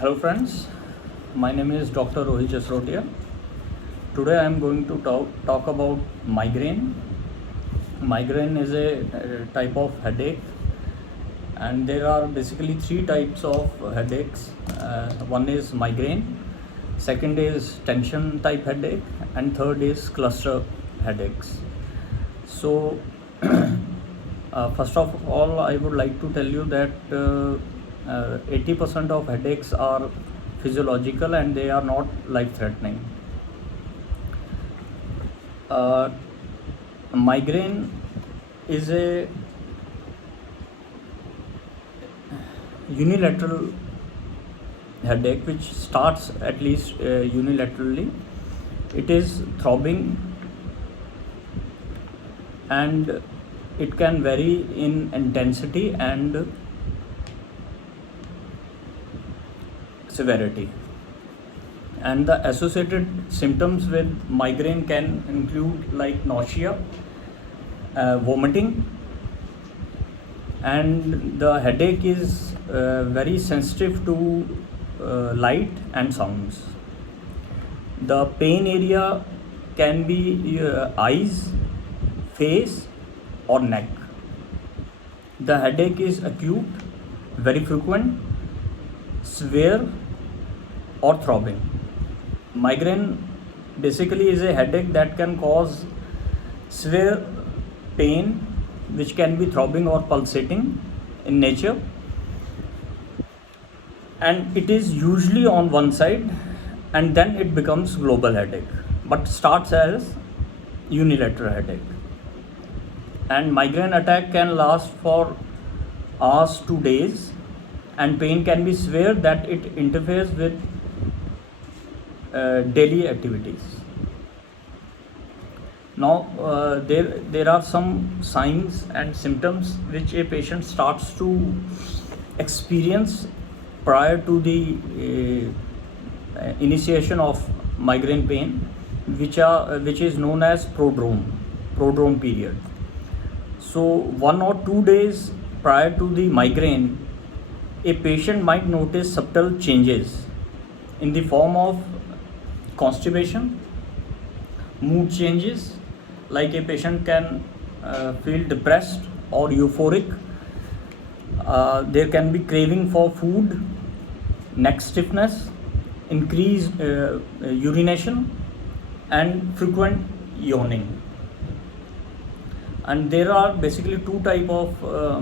Hello friends, my name is Dr. Rohit Jasrotia. Today I am going to talk about migraine. Migraine is a type of headache, and there are basically three types of headaches. One is migraine, second is tension type headache, and third is cluster headaches. So first of all, I would like to tell you that 80% of headaches are physiological and they are not life threatening. Migraine is a unilateral headache which starts at least unilaterally. It is throbbing and it can vary in intensity and severity, and the associated symptoms with migraine can include like nausea, vomiting, and the headache is very sensitive to light and sounds. The pain area can be eyes, face, or neck. The headache is acute, very frequent, severe, or throbbing. Migraine basically is a headache that can cause severe pain, which can be throbbing or pulsating in nature, and it is usually on one side and then it becomes global headache, but starts as unilateral headache. And migraine attack can last for hours to days, and pain can be severe that it interferes with daily activities. Now there are some signs and symptoms which a patient starts to experience prior to the initiation of migraine pain, which is known as prodrome period. So 1 or 2 days prior to the migraine, a patient might notice subtle changes in the form of constipation, mood changes, like a patient can feel depressed or euphoric. There can be craving for food, neck stiffness, increased urination, and frequent yawning. And there are basically two type of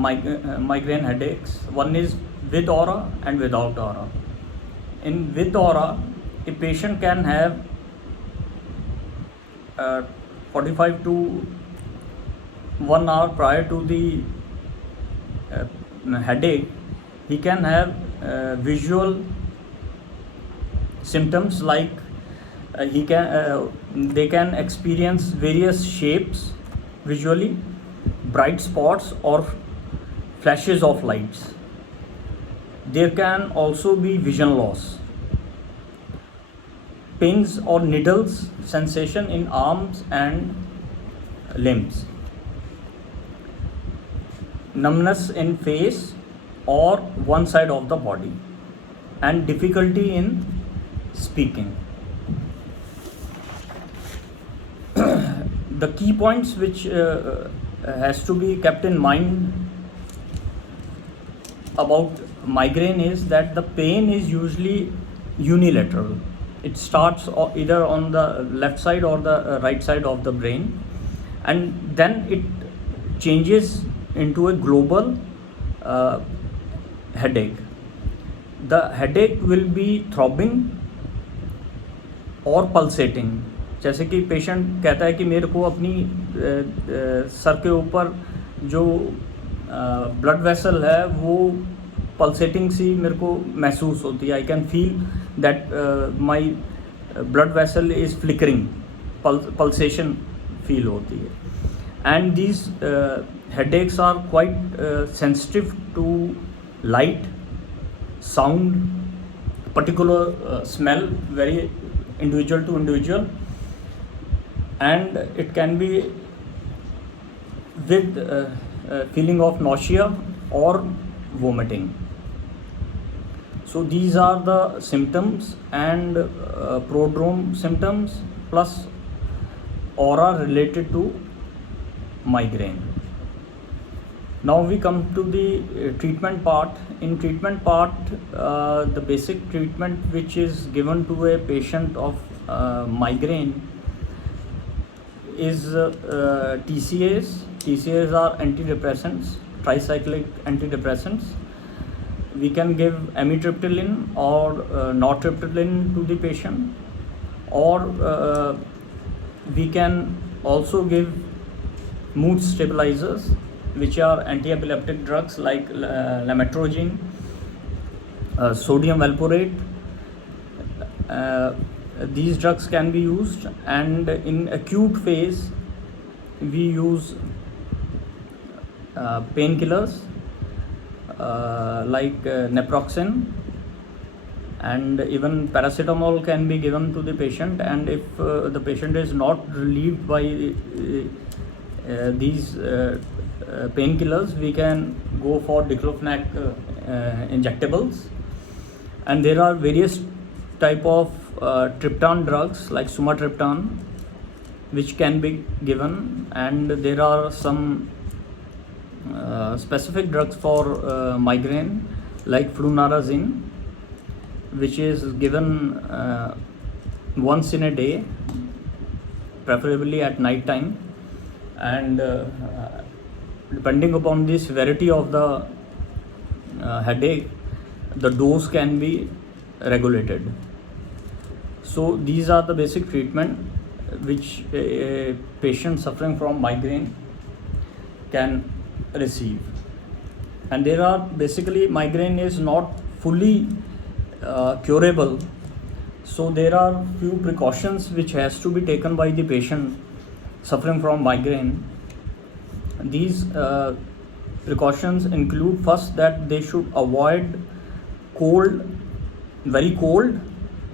migraine headaches. One is with aura and without aura. In with aura, a patient can have 45 to 1 hour prior to the headache. He can have visual symptoms like they can experience various shapes visually, bright spots or flashes of lights. There can also be vision loss, pins or needles sensation in arms and limbs, numbness in face or one side of the body, and difficulty in speaking. The key points which has to be kept in mind about migraine is that the pain is usually unilateral. It starts either on the left side or the right side of the brain, and then it changes into a global headache. The headache will be throbbing और pulsating. जैसे कि patient कहता है कि मेरे को अपनी sir के ऊपर जो ब्लड वेसल है वो पल्सेटिंग सी मेरे को महसूस होती है. I can feel that my blood vessel is flickering, pulsation feel होती है. And these headaches are quite sensitive to light, sound, particular smell, very individual to individual, and it can be with feeling of nausea or vomiting. So these are the symptoms and prodrome symptoms plus aura related to migraine. Now we come to the treatment part. In treatment part, the basic treatment which is given to a patient of migraine is TCAs. TCAs are antidepressants, tricyclic antidepressants. We can give amitriptyline or nortriptyline to the patient, or we can also give mood stabilizers, which are anti-epileptic drugs like lamotrigine, sodium valproate. These drugs can be used, and in acute phase we use painkillers like naproxen, and even paracetamol can be given to the patient. And if the patient is not relieved by these painkillers, we can go for diclofenac injectables. And there are various type of triptan drugs like sumatriptan which can be given, and there are some specific drugs for migraine like flunarizine, which is given once in a day, preferably at night time, and depending upon the severity of the headache, the dose can be regulated. So these are the basic treatment which a patient suffering from migraine can receive. And there are basically, migraine is not fully curable, so there are few precautions which has to be taken by the patient suffering from migraine. These precautions include, first, that they should avoid cold, very cold,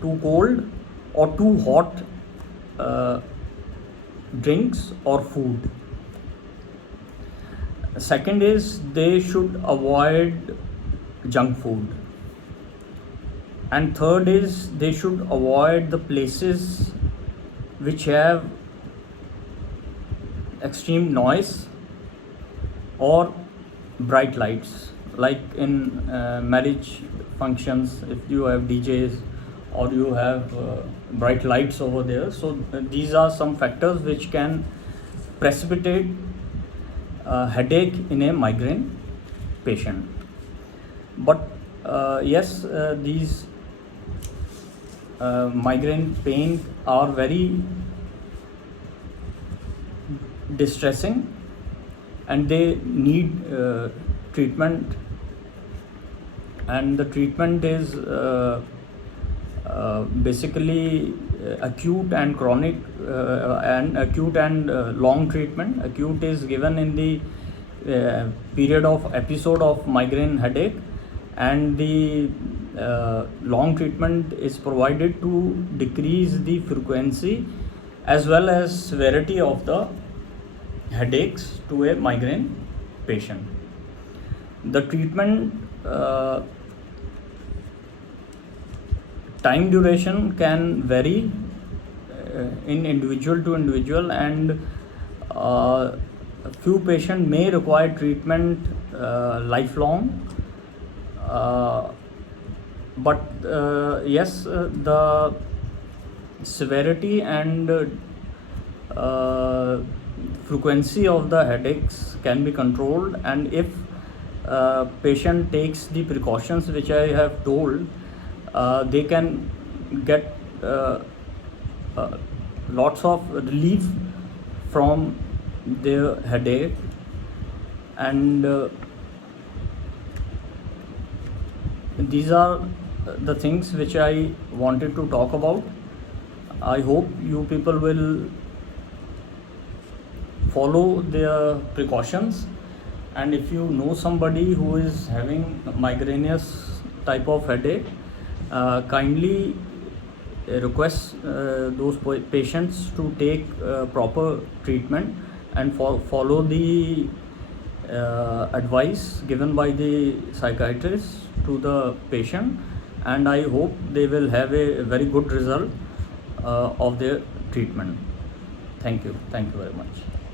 too cold or too hot drinks or food. Second is they should avoid junk food. And third is they should avoid the places which have extreme noise or bright lights, like in marriage functions, if you have DJs or you have bright lights over there. So these are some factors which can precipitate headache in a migraine patient. But yes, these migraine pain are very distressing, and they need treatment. And the treatment is basically acute and chronic, and acute and long treatment. Acute is given in the period of episode of migraine headache, and the long treatment is provided to decrease the frequency as well as severity of the headaches to a migraine patient. The treatment time duration can vary in individual to individual, and few patients may require treatment lifelong. But yes, the severity and frequency of the headaches can be controlled, and if patient takes the precautions which I have told, they can get lots of relief from their headache. And these are the things which I wanted to talk about. I hope you people will follow their precautions, and if you know somebody who is having migrainous type of headache, kindly request those patients to take proper treatment and follow the advice given by the psychiatrist to the patient, and I hope they will have a very good result of their treatment. Thank you very much.